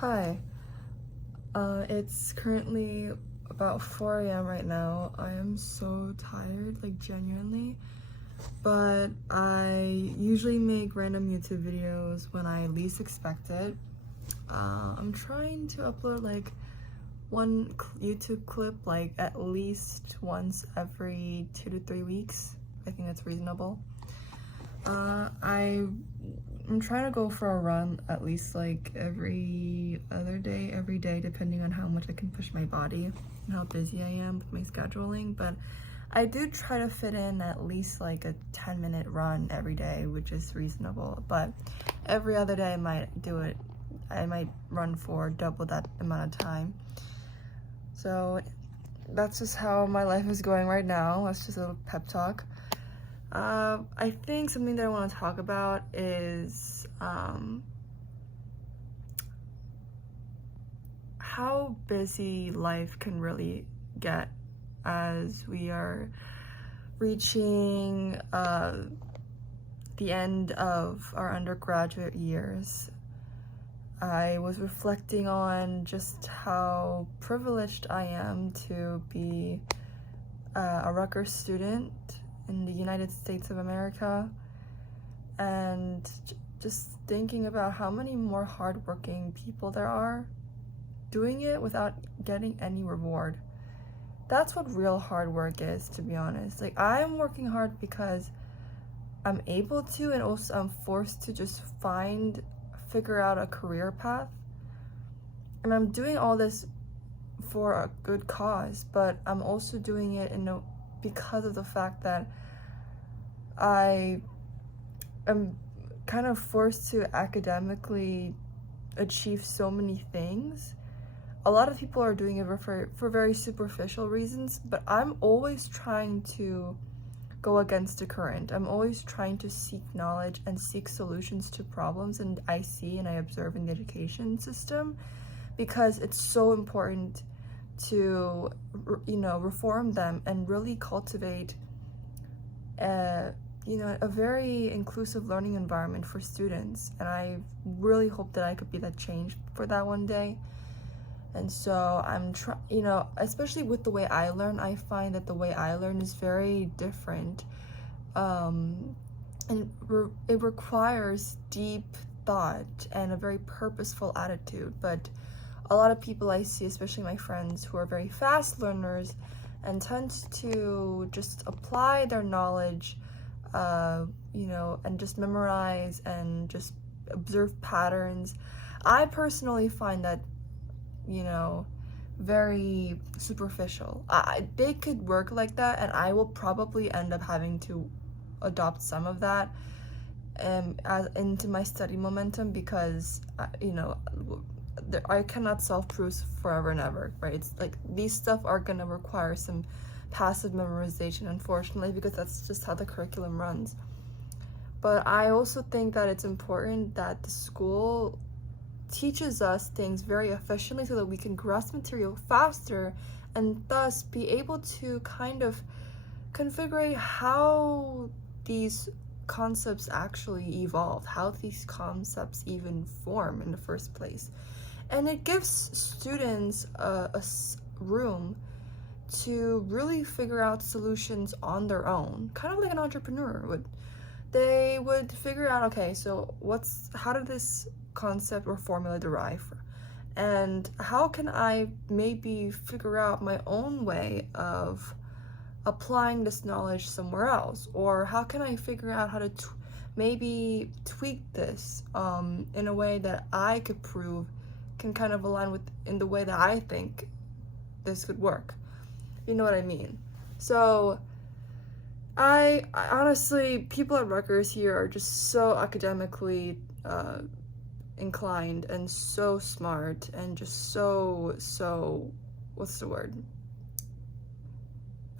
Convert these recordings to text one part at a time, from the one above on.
Hi, it's currently about 4 a.m. right now. I am so tired, like genuinely, but I usually make random YouTube videos when I least expect it. I'm trying to upload like one YouTube clip like at least once every 2 to 3 weeks. I think that's reasonable. I'm trying to go for a run at least like every other day, every day, depending on how much I can push my body and how busy I am with my scheduling. But I do try to fit in at least like a 10-minute run every day, which is reasonable. But every other day I might do it. I might run for double that amount of time. So that's just how my life is going right now. That's just a little pep talk. I think something that I want to talk about is how busy life can really get as we are reaching the end of our undergraduate years. I was reflecting on just how privileged I am to be a Rutgers student in the United States of America, and just thinking about how many more hardworking people there are doing it without getting any reward. That's what real hard work is, to be honest. Like, I'm working hard because I'm able to, and also I'm forced to just figure out a career path. And I'm doing all this for a good cause, but I'm also doing it because of the fact that I am kind of forced to academically achieve so many things. A lot of people are doing it for very superficial reasons, but I'm always trying to go against the current. I'm always trying to seek knowledge and seek solutions to problems and I see and I observe in the education system, because it's so important to, reform them and really cultivate a very inclusive learning environment for students. And I really hope that I could be that change for that one day. And so I'm especially with the way I learn, I find that the way I learn is very different. And it requires deep thought and a very purposeful attitude. But a lot of people I see, especially my friends who are very fast learners and tend to just apply their knowledge, and just memorize and just observe patterns. I personally find that, very superficial. They could work like that, and I will probably end up having to adopt some of that into my study momentum, because, I cannot solve proofs forever and ever, right? It's like these stuff are gonna require some passive memorization, unfortunately, because that's just how the curriculum runs. But I also think that it's important that the school teaches us things very efficiently so that we can grasp material faster and thus be able to kind of configure how these concepts actually evolve, how these concepts even form in the first place. And it gives students a room to really figure out solutions on their own, kind of like an entrepreneur would. They would figure out, okay, so how did this concept or formula derive? And how can I maybe figure out my own way of applying this knowledge somewhere else? Or how can I figure out how to maybe tweak this in a way that I could prove can kind of align with in the way that I think this could work? You know what I mean? So I honestly, people at Rutgers here are just so academically inclined and so smart and just so what's the word?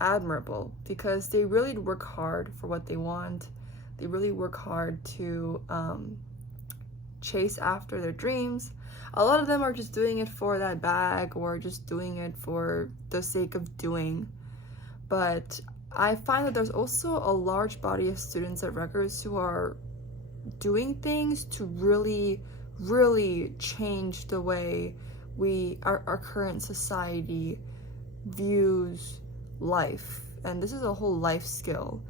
Admirable, because they really work hard for what they want. They really work hard to chase after their dreams. A lot of them are just doing it for that bag or just doing it for the sake of doing. But I find that there's also a large body of students at Rutgers who are doing things to really really change the way our current society views life. And this is a whole life skill.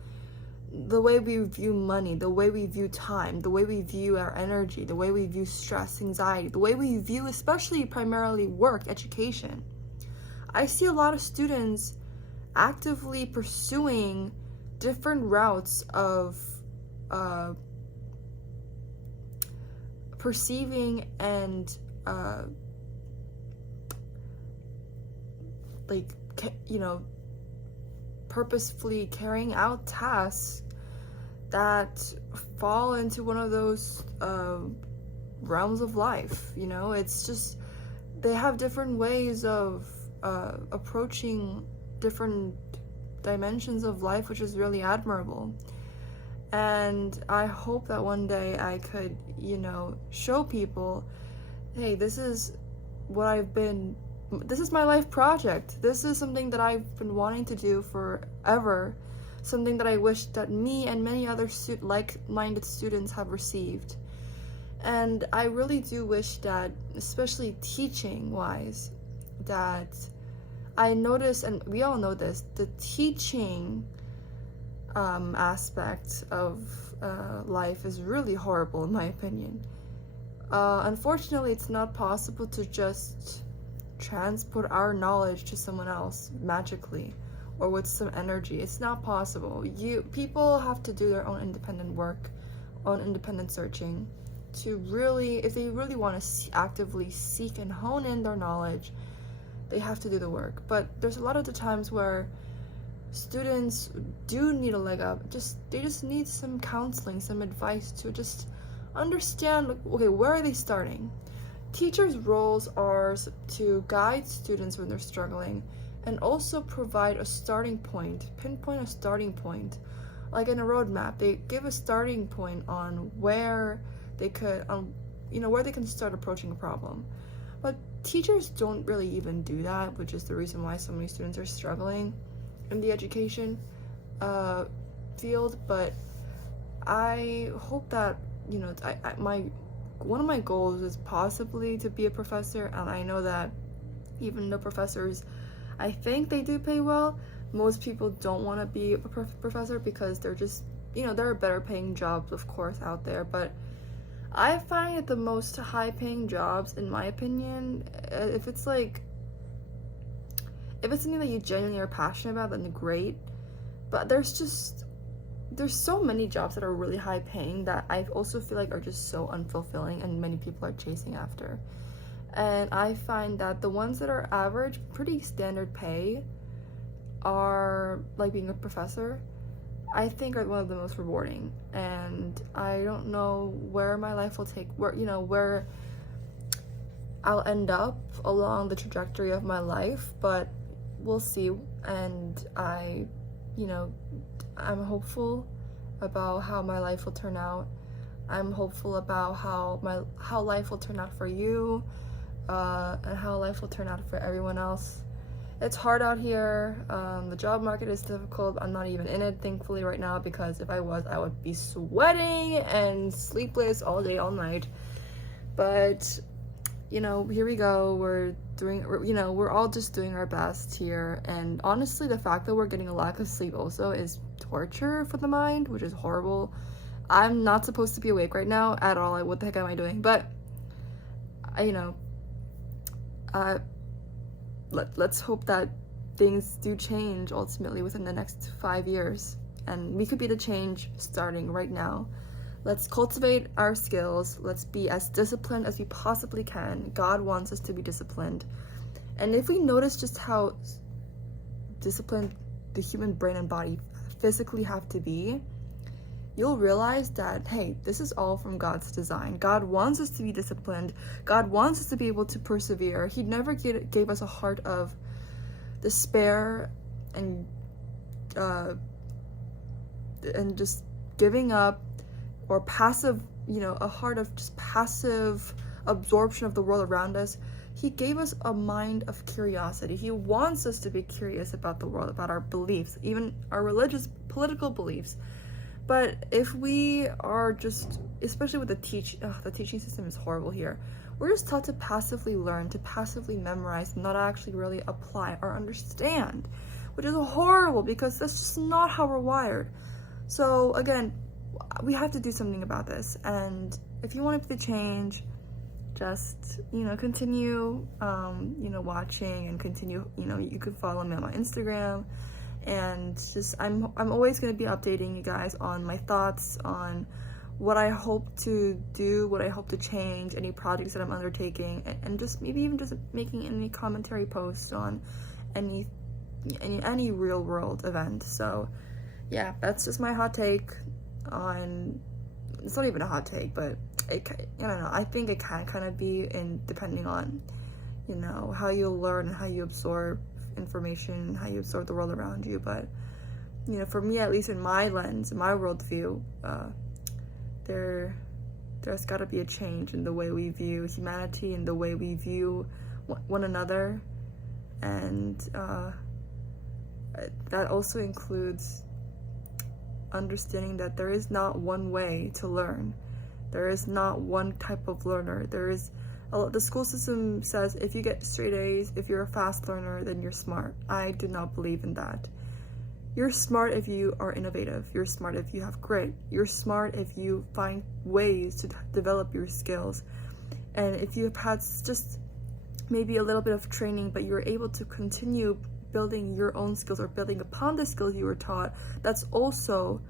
The way we view money, the way we view time, the way we view our energy, the way we view stress, anxiety, the way we view especially primarily work, education. I see a lot of students actively pursuing different routes of perceiving and purposefully carrying out tasks that fall into one of those realms of life. It's just, they have different ways of approaching different dimensions of life, which is really admirable. And I hope that one day I could, show people, hey, this is my life project. This is something that I've been wanting to do forever. Something that I wish that me and many other like-minded students have received. And I really do wish that, especially teaching-wise, that I notice, and we all know this, the teaching aspect of life is really horrible in my opinion. Unfortunately, it's not possible to just transport our knowledge to someone else magically or with some energy. It's not possible. People have to do their own independent work, own independent searching to really, if they really want to actively seek and hone in their knowledge, they have to do the work. But there's a lot of the times where students do need a leg up. They just need some counseling, some advice to just understand, okay, where are they starting? Teachers' roles are to guide students when they're struggling and also provide a starting point, pinpoint a starting point. Like in a roadmap, they give a starting point on where they could, where they can start approaching a problem. But teachers don't really even do that, which is the reason why so many students are struggling in the education field. But I hope that, one of my goals is possibly to be a professor, and I know that even though professors, I think they do pay well, most people don't want to be a professor because they're just, there are better paying jobs, of course, out there. But I find that the most high paying jobs, in my opinion, if it's something that you genuinely are passionate about, then great. But there's so many jobs that are really high paying that I also feel like are just so unfulfilling and many people are chasing after. And I find that the ones that are average, pretty standard pay, are like being a professor, I think are one of the most rewarding. And I don't know where my life will take, where I'll end up along the trajectory of my life, but we'll see. And I'm hopeful about how my life will turn out. I'm hopeful about how life will turn out for you, and how life will turn out for everyone else. It's hard out here. The job market is difficult. I'm not even in it, thankfully, right now, because if I was, I would be sweating and sleepless all day, all night. But, here we go. We're all just doing our best here. And honestly, the fact that we're getting a lack of sleep also is torture for the mind, which is horrible. I'm not supposed to be awake right now at all. What the heck am I doing? But, let's hope that things do change ultimately within the next 5 years, and we could be the change starting right now. Let's cultivate our skills. Let's be as disciplined as we possibly can. God wants us to be disciplined. And if we notice just how disciplined the human brain and body physically have to be, you'll realize that, hey, this is all from God's design. God wants us to be disciplined. God wants us to be able to persevere. He never gave us a heart of despair and just giving up, or passive, a heart of just passive absorption of the world around us. He gave us a mind of curiosity. He wants us to be curious about the world, about our beliefs, even our religious, political beliefs. But if we are just, especially with the teaching system is horrible here. We're just taught to passively learn, to passively memorize, not actually really apply or understand, which is horrible because that's just not how we're wired. So again, we have to do something about this. And if you want it to change, just, continue, watching, and continue, you can follow me on my Instagram. And just, I'm always going to be updating you guys on my thoughts on what I hope to do, what I hope to change, any projects that I'm undertaking, and just maybe even just making any commentary posts on any real world event. So yeah, that's just my hot take on, it's not even a hot take, but I don't know, I think it can kind of be depending on, how you learn and how you absorb information, how you absorb the world around you. But for me, at least in my lens, in my worldview, there's got to be a change in the way we view humanity and the way we view one another. And that also includes understanding that there is not one way to learn. There is not one type of learner. The school system says if you get straight A's, if you're a fast learner, then you're smart. I do not believe in that. You're smart if you are innovative. You're smart if you have grit. You're smart if you find ways to develop your skills. And if you've had just maybe a little bit of training, but you're able to continue building your own skills or building upon the skills you were taught, that's also,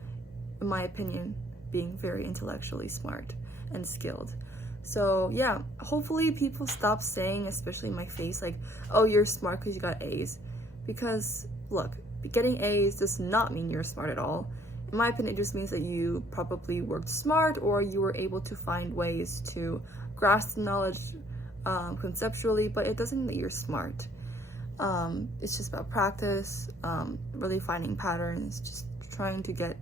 in my opinion, being very intellectually smart and skilled. So yeah, hopefully people stop saying, especially in my face, like, oh, you're smart because you got A's. Because look, getting A's does not mean you're smart at all. In my opinion, it just means that you probably worked smart, or you were able to find ways to grasp the knowledge conceptually, but it doesn't mean that you're smart. It's just about practice, really finding patterns, just trying to get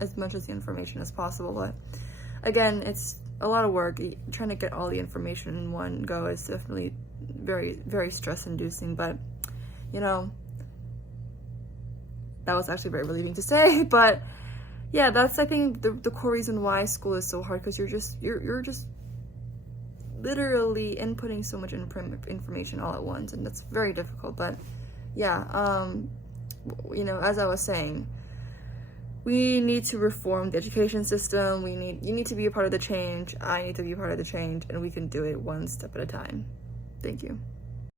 as much of the information as possible. But again, it's a lot of work. Trying to get all the information in one go is definitely very, very stress-inducing. But that was actually very relieving to say. But yeah, that's, I think, the core reason why school is so hard, because you're just literally inputting so much information all at once, and that's very difficult. But yeah, as I was saying, we need to reform the education system. You need to be a part of the change. I need to be a part of the change, and we can do it one step at a time. Thank you.